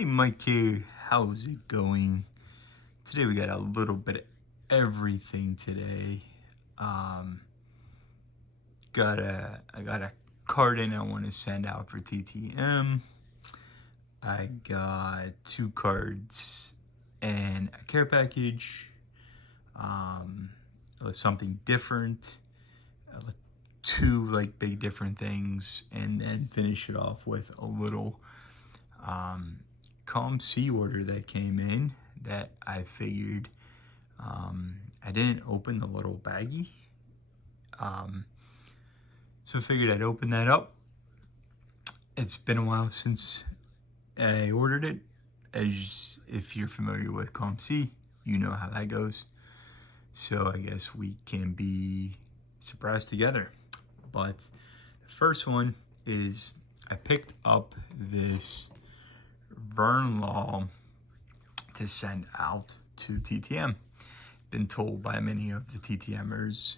Hey Mike here, how's it going? Today we got a little bit of everything today. I got a card in I want to send out for TTM. I got 2 cards and a care package. Something different. 2 like big different things, and then finish it off with a little COMC order that came in that I figured I didn't open the little baggie. So I figured I'd open that up. It's been a while since I ordered it. As if you're familiar with COMC, you know how that goes. So I guess we can be surprised together. But the first one is I picked up this Vern Law to send out to TTM. Been told by many of the TTMers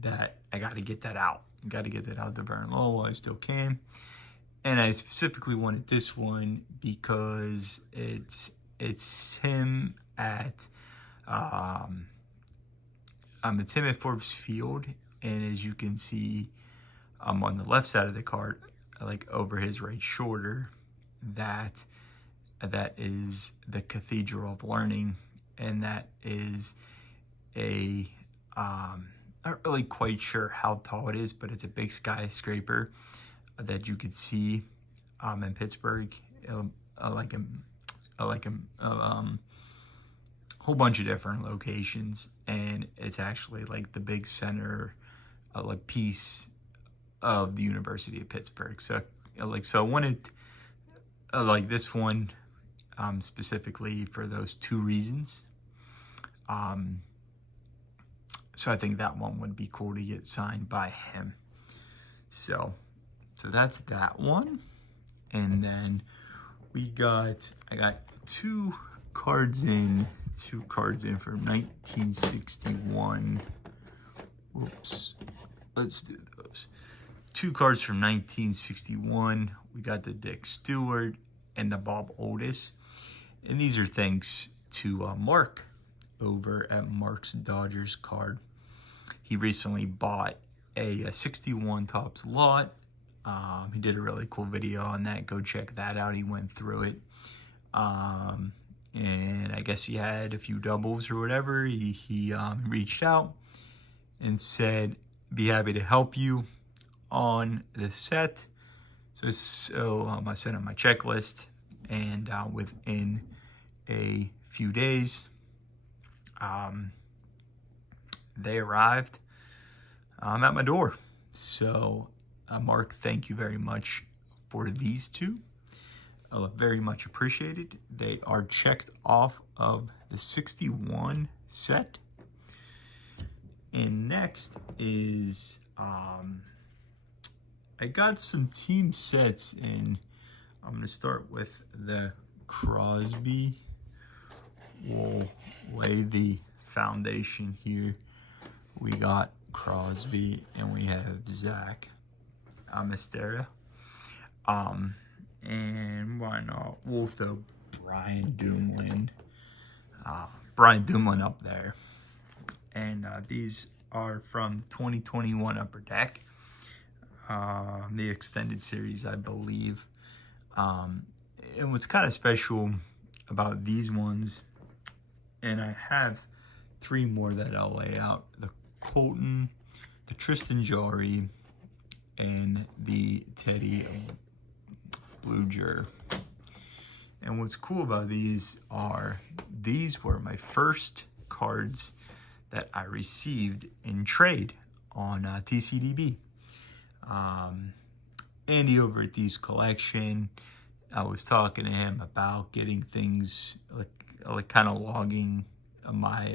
that I got to get that out. Got to get that out to Vern Law while I still can. And I specifically wanted this one because it's him at it's him at Forbes Field, and as you can see, on the left side of the card, like over his right shoulder, that is the Cathedral of Learning, and that is a not really quite sure how tall it is, but it's a big skyscraper that you could see in Pittsburgh, like a whole bunch of different locations, and it's actually like the big center, like piece of the University of Pittsburgh. So I wanted like this one specifically for those 2 reasons. So I think that one would be cool to get signed by him. So that's that one. And then I got 2 cards in from 1961. Whoops. Let's do those. 2 cards from 1961. We got the Dick Stewart and the Bob Otis. And these are thanks to Mark over at Mark's Dodgers card. He recently bought a 61 Topps lot. He did a really cool video on that. Go check that out. He went through it. And I guess he had a few doubles or whatever. He reached out and said, be happy to help you on the set. So I sent him my checklist, and within a few days, they arrived at my door. So Mark, thank you very much for these 2. Very much appreciated. They are checked off of the 61 set. And next is I got some team sets in. I'm going to start with the Crosby. We'll lay the foundation here. We got Crosby and we have Zach Misteria. And why not? We'll throw Brian Dumoulin up there. And these are from 2021 Upper Deck, the extended series, I believe. And what's kind of special about these ones, and I have 3 more that I'll lay out: the Colton, the Tristan Jarry, and the Teddy Bluger. And what's cool about these were my first cards that I received in trade on TCDB. Andy over at Thieves Collection, I was talking to him about getting things like kind of logging my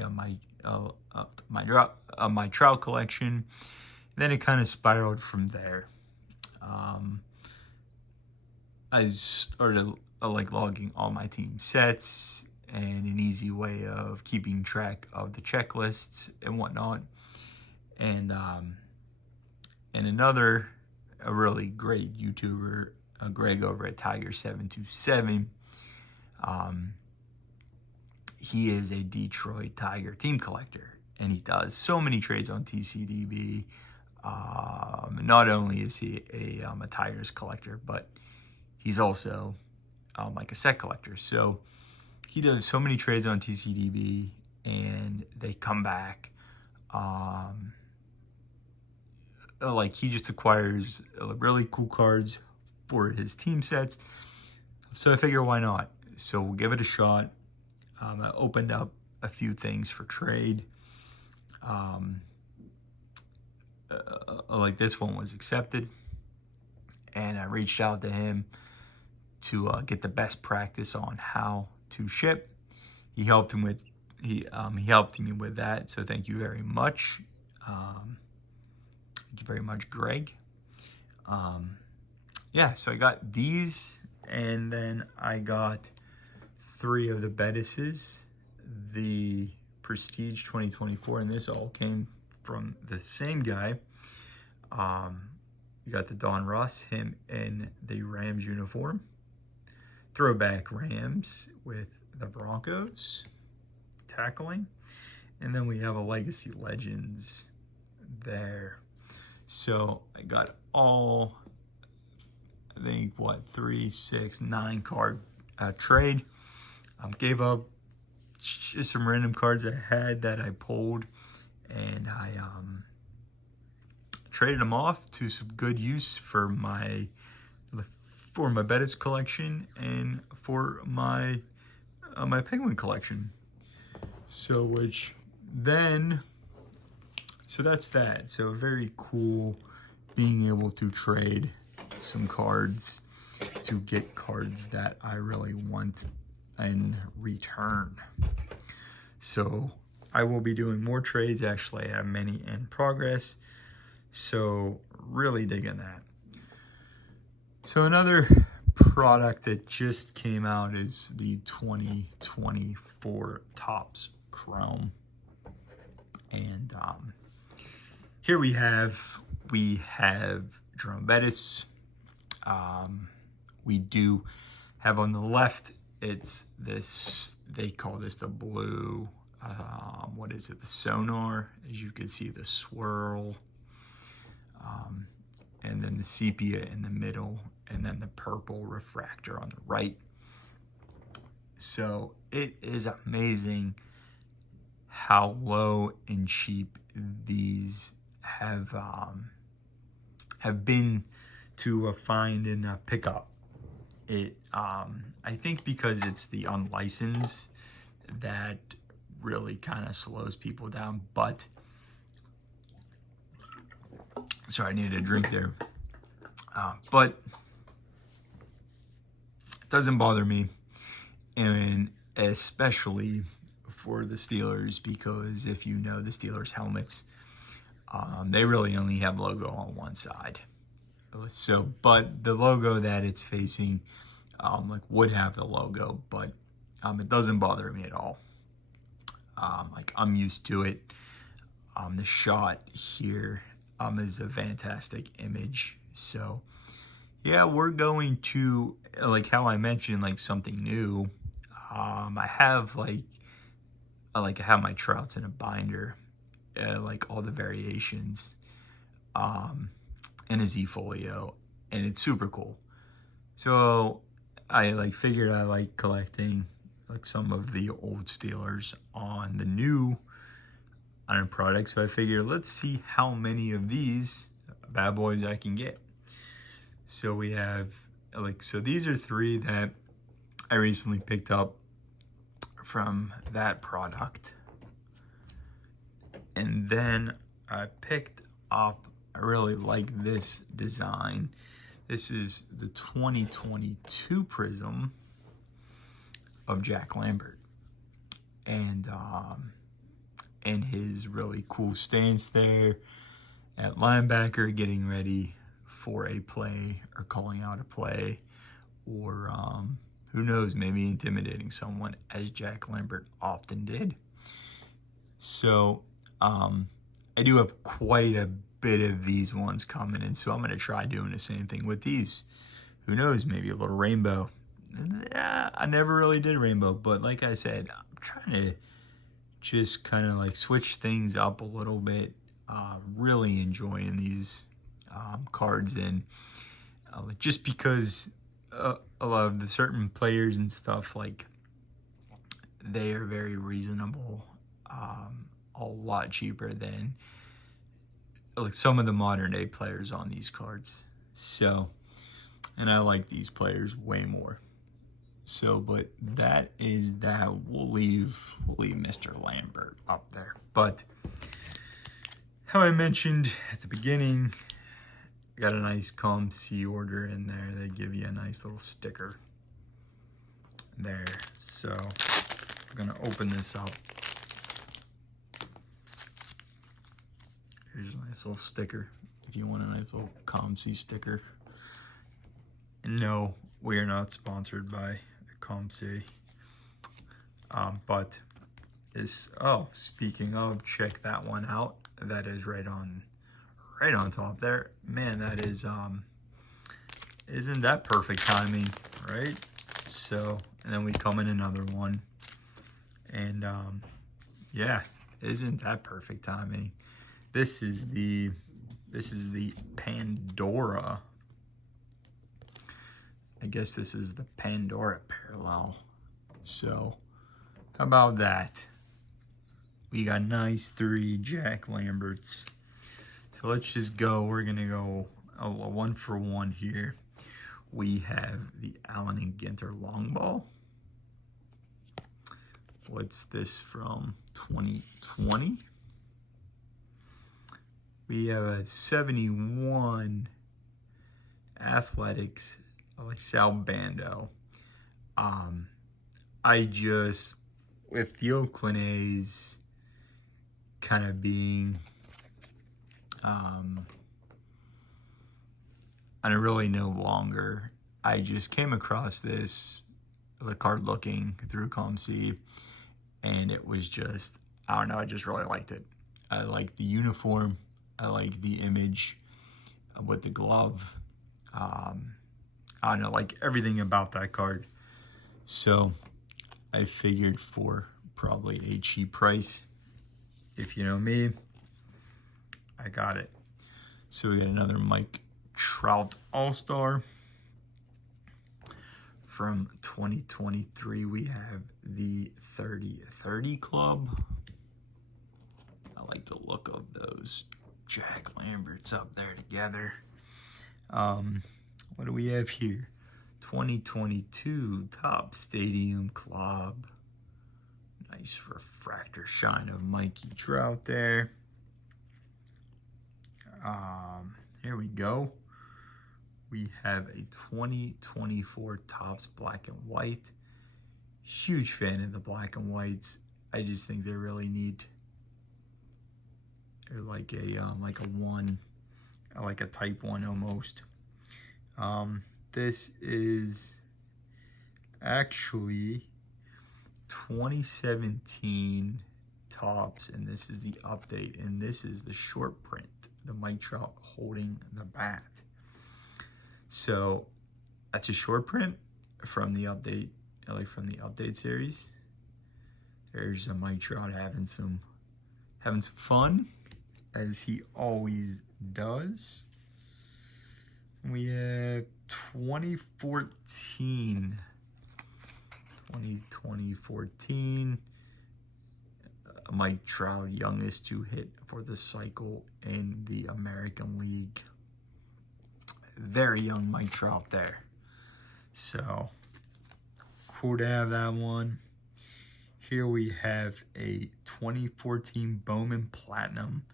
trout collection. And then it kind of spiraled from there. I started like logging all my team sets, and an easy way of keeping track of the checklists and whatnot. And a really great YouTuber Greg over at Tiger727. He is a Detroit Tiger team collector, and he does so many trades on TCDB. Not only is he a Tigers collector, but he's also like a set collector. So he does so many trades on TCDB, and they come back. Like he just acquires really cool cards for his team sets. So I figure, why not? So we'll give it a shot. I opened up a few things for trade. Like this one was accepted, and I reached out to him to get the best practice on how to ship. He helped him with he helped me with that. So thank you very much. Thank you very much, Greg. Yeah, so I got these, and then I got 3 of the Bettises, the Prestige 2024, and this all came from the same guy. You got the Don Ross, him in the Rams uniform. Throwback Rams with the Broncos tackling. And then we have a Legacy Legends there. So I got all, I think, 3, 6, 9 card trade. Gave up just some random cards I had that I pulled, and I traded them off to some good use for my Bettis collection and for my my Penguin collection. So that's that. So very cool being able to trade some cards to get cards that I really want in return. So I will be doing more trades. Actually, I have many in progress. So really digging that. So another product that just came out is the 2024 Topps Chrome. And here we have Jerome Bettis. We do have on the left, it's this, they call this the blue, what is it, the Sonar. As you can see, the swirl, and then the sepia in the middle, and then the purple refractor on the right. So it is amazing how low and cheap these have been to find and pick up. It I think because it's the unlicensed that really kind of slows people down. But sorry, I needed a drink there. But it doesn't bother me, and especially for the Steelers, because if you know the Steelers helmets, they really only have logo on one side. So, but the logo that it's facing, like would have the logo, but it doesn't bother me at all. Like I'm used to it. The shot here is a fantastic image. So yeah, we're going to, like how I mentioned, like something new. I have I have my Trouts in a binder, like all the variations, and a Z folio, and it's super cool. So I figured I like collecting like some of the old Steelers on the new Iron product. So I figured, let's see how many of these bad boys I can get. So we have so these are 3 that I recently picked up from that product. And then I picked up, I really like this design. This is the 2022 Prism of Jack Lambert. And his really cool stance there at linebacker, getting ready for a play or calling out a play, or who knows, maybe intimidating someone, as Jack Lambert often did. So I do have quite a bit of these ones coming in, so I'm going to try doing the same thing with these. Who knows, maybe a little rainbow. Yeah, I never really did rainbow, but like I said, I'm trying to just kind of like switch things up a little bit. Really enjoying these cards, and just because a lot of the certain players and stuff, like, they are very reasonable, a lot cheaper than like some of the modern day players on these cards. So, and I like these players way more. So, but that is that. We'll leave Mr. Lambert up there. But how I mentioned at the beginning, I got a nice COMC order in there. They give you a nice little sticker there. So I'm gonna open this up. Here's a nice little sticker if you want a nice little COMC sticker. And no, we are not sponsored by COMC. But this, oh, speaking of, check that one out. That is right on top there. Man, that is isn't that perfect timing, right? So, and then we come in another one, and yeah, isn't that perfect timing? This is the Pandora. I guess this is the Pandora parallel. So, how about that? We got nice 3 Jack Lamberts. So let's just go. We're gonna go a 1-for-1 here. We have the Allen and Ginter long ball. What's this from? 2020. We have a 71 Athletics, like Sal Bando. I just, with the Oakland A's kind of being, I don't really no longer. I just came across the card looking through COMC, and it was just, I don't know, I just really liked it. I like the uniform. I like the image with the glove. I don't know, like everything about that card. So I figured for probably a cheap price, if you know me, I got it. So we got another Mike Trout All-Star. From 2023, we have the 30-30 Club. I like the look of those Jack Lamberts up there together. What do we have here? 2022 Topps Stadium Club. Nice refractor shine of Mikey Trout there. Here we go. We have a 2024 Topps Black and White. Huge fan of the black and whites. I just think they're really neat. They're like a one, like a type 1 almost. This is actually 2017 Topps, and this is the update, and this is the short print, the Mike Trout holding the bat. So that's a short print from the update, like from the update series. There's a Mike Trout having some fun, as he always does. We have 2014 Mike Trout, youngest to hit for the cycle in the American League. Very young Mike Trout there. So cool to have that one. Here we have a 2014 Bowman Platinum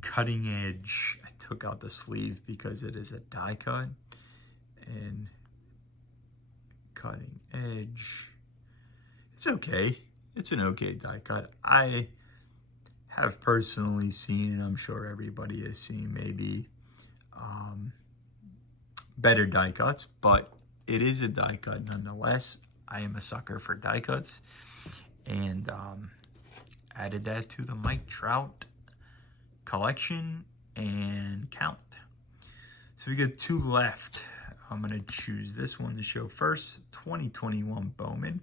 cutting edge. I took out the sleeve because it is a die cut, and cutting edge, it's okay. It's an okay die cut. I have personally seen, and I'm sure everybody has seen, maybe better die cuts, but it is a die cut nonetheless. I am a sucker for die cuts, and added that to the Mike Trout collection and count. So we get 2 left. I'm going to choose this one to show first. 2021 Bowman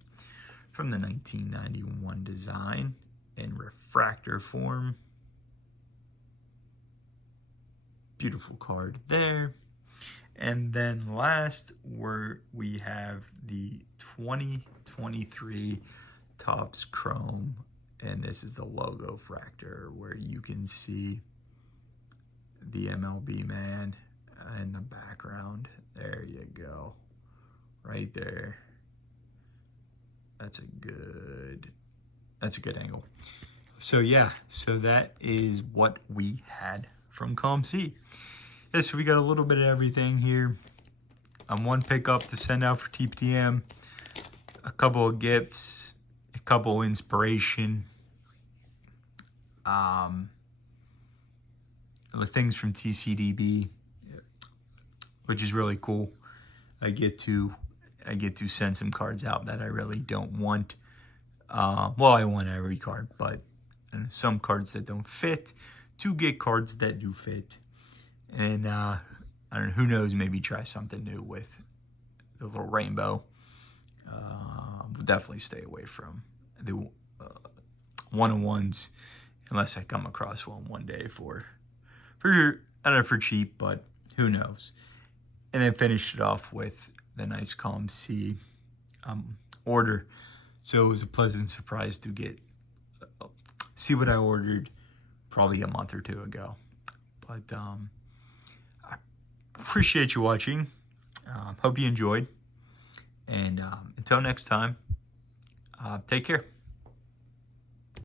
from the 1991 design in refractor form. Beautiful card there. And then last, we have the 2023 Topps Chrome. And this is the logo fractor where you can see the MLB man in the background. There you go. Right there. That's a good angle. So yeah, so that is what we had from COMC. Yeah, so we got a little bit of everything here. One pickup to send out for TPTM, a couple of gifts, a couple inspiration, the things from TCDB, which is really cool. I get to send some cards out that I really don't want. Well, I want every card, but some cards that don't fit, to get cards that do fit. And I don't know, who knows, maybe try something new with the little rainbow. We'll definitely stay away from the one-on-ones unless I come across one day for I don't know, for cheap, but who knows. And then finished it off with the nice COMC order. So it was a pleasant surprise to see what I ordered probably a month or two ago. But I appreciate you watching. Hope you enjoyed. And until next time, take care.